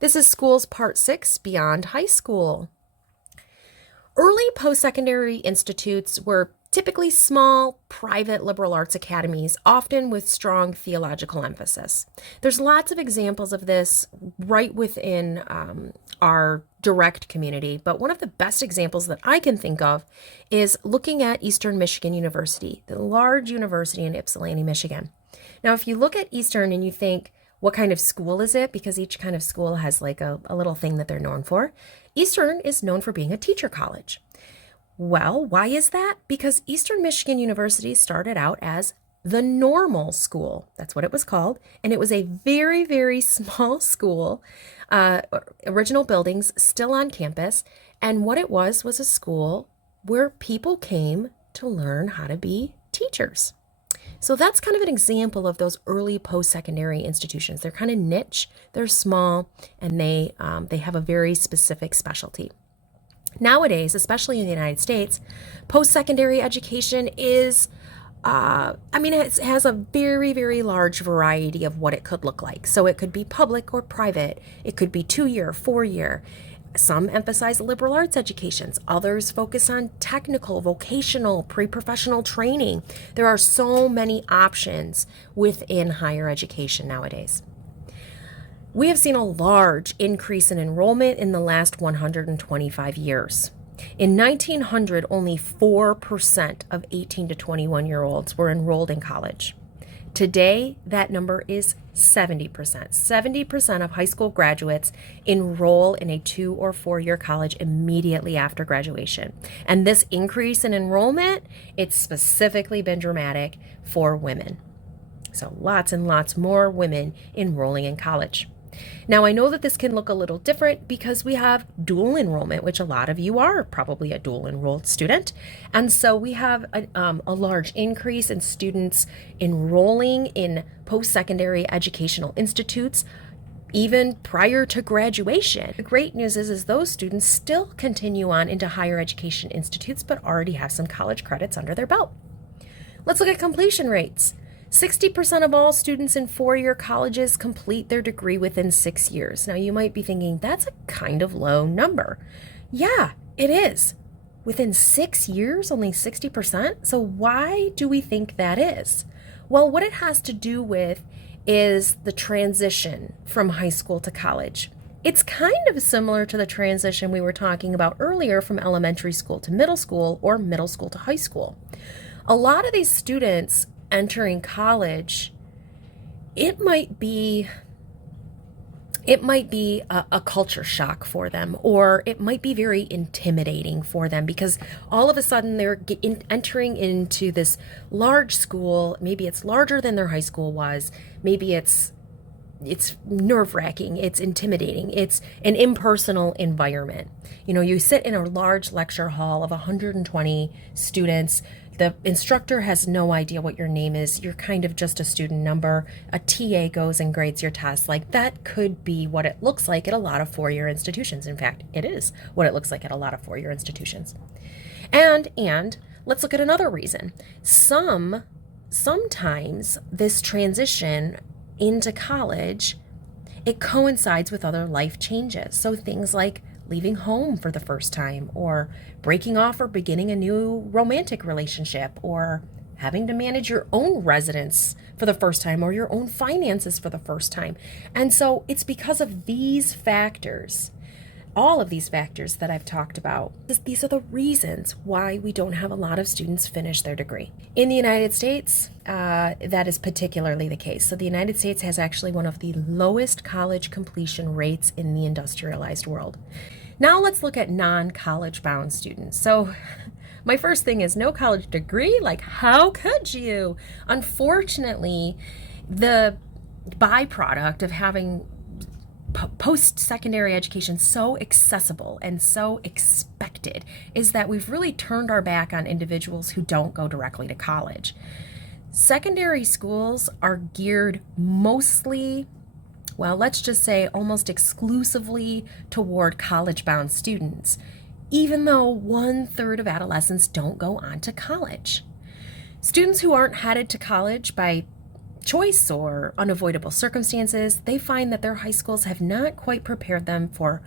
This is Schools Part 6, Beyond High School. Early post-secondary institutes were typically small, private liberal arts academies, often with strong theological emphasis. There's lots of examples of this right within our direct community, but one of the best examples that I can think of is looking at Eastern Michigan University, the large university in Ypsilanti, Michigan. Now, if you look at Eastern and you think, what kind of school is it? Because each kind of school has like a little thing that they're known for. Eastern is known for being a teacher college. Well, why is that? Because Eastern Michigan University started out as the normal school. That's what it was called. And it was a very, very small school, original buildings still on campus. And what it was a school where people came to learn how to be teachers. So that's kind of an example of those early post-secondary institutions. They're kind of niche, they're small, and they have a very specific specialty. Nowadays, especially in the United States, post-secondary education is, it has a very, very large variety of what it could look like. So it could be public or private. It could be 2-year, 4-year. Some emphasize liberal arts educations. Others focus on technical, vocational, pre-professional training. There are so many options within higher education nowadays. We have seen a large increase in enrollment in the last 125 years. In 1900, only 4% of 18 to 21-year-olds were enrolled in college. Today, that number is 70%. 70% of high school graduates enroll in a 2 or 4-year college immediately after graduation. And this increase in enrollment, it's specifically been dramatic for women. So lots and lots more women enrolling in college. Now, I know that this can look a little different because we have dual enrollment, which a lot of you are probably a dual enrolled student. And so we have a large increase in students enrolling in post-secondary educational institutes even prior to graduation. The great news is those students still continue on into higher education institutes, but already have some college credits under their belt. Let's look at completion rates. 60% of all students in 4-year colleges complete their degree within 6 years. Now, you might be thinking, that's a kind of low number. Yeah, it is. Within 6 years, only 60%? So why do we think that is? Well, what it has to do with is the transition from high school to college. It's kind of similar to the transition we were talking about earlier from elementary school to middle school or middle school to high school. A lot of these students entering college, it might be a culture shock for them, or it might be very intimidating for them because all of a sudden they're entering into this large school. Maybe it's larger than their high school was. Maybe it's nerve-wracking, it's intimidating, it's an impersonal environment. You sit in a large lecture hall of 120 students. The instructor has no idea what your name is. You're kind of just a student number. A TA goes and grades your test. Like, that could be what it looks like at a lot of 4-year institutions. In fact, it is what it looks like at a lot of 4-year institutions. And let's look at another reason. Sometimes this transition into college, it coincides with other life changes. So things like leaving home for the first time, or breaking off or beginning a new romantic relationship, or having to manage your own residence for the first time, or your own finances for the first time. And so it's because of these factors, all of these factors that I've talked about, these are the reasons why we don't have a lot of students finish their degree. In the United States, that is particularly the case. So the United States has actually one of the lowest college completion rates in the industrialized world. Now let's look at non-college bound students. So my first thing is no college degree. Like, how could you? Unfortunately, the byproduct of having post-secondary education so accessible and so expected is that we've really turned our back on individuals who don't go directly to college. Secondary schools are geared mostly, well, let's just say almost exclusively toward college-bound students, even though 1/3 of adolescents don't go on to college. Students who aren't headed to college by choice or unavoidable circumstances, they find that their high schools have not quite prepared them for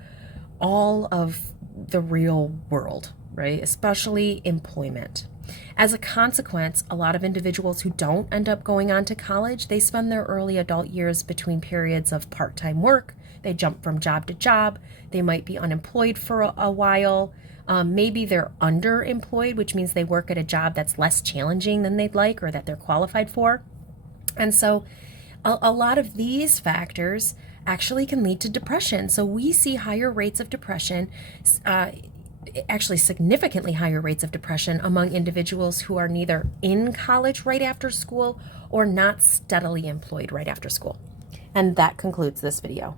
all of the real world, right? Especially employment. As a consequence, a lot of individuals who don't end up going on to college, they spend their early adult years between periods of part-time work. They jump from job to job. They might be unemployed for a while. Maybe they're underemployed, which means they work at a job that's less challenging than they'd like or that they're qualified for. And so a lot of these factors actually can lead to depression. So we see higher rates of depression, actually significantly higher rates of depression among individuals who are neither in college right after school or not steadily employed right after school. And that concludes this video.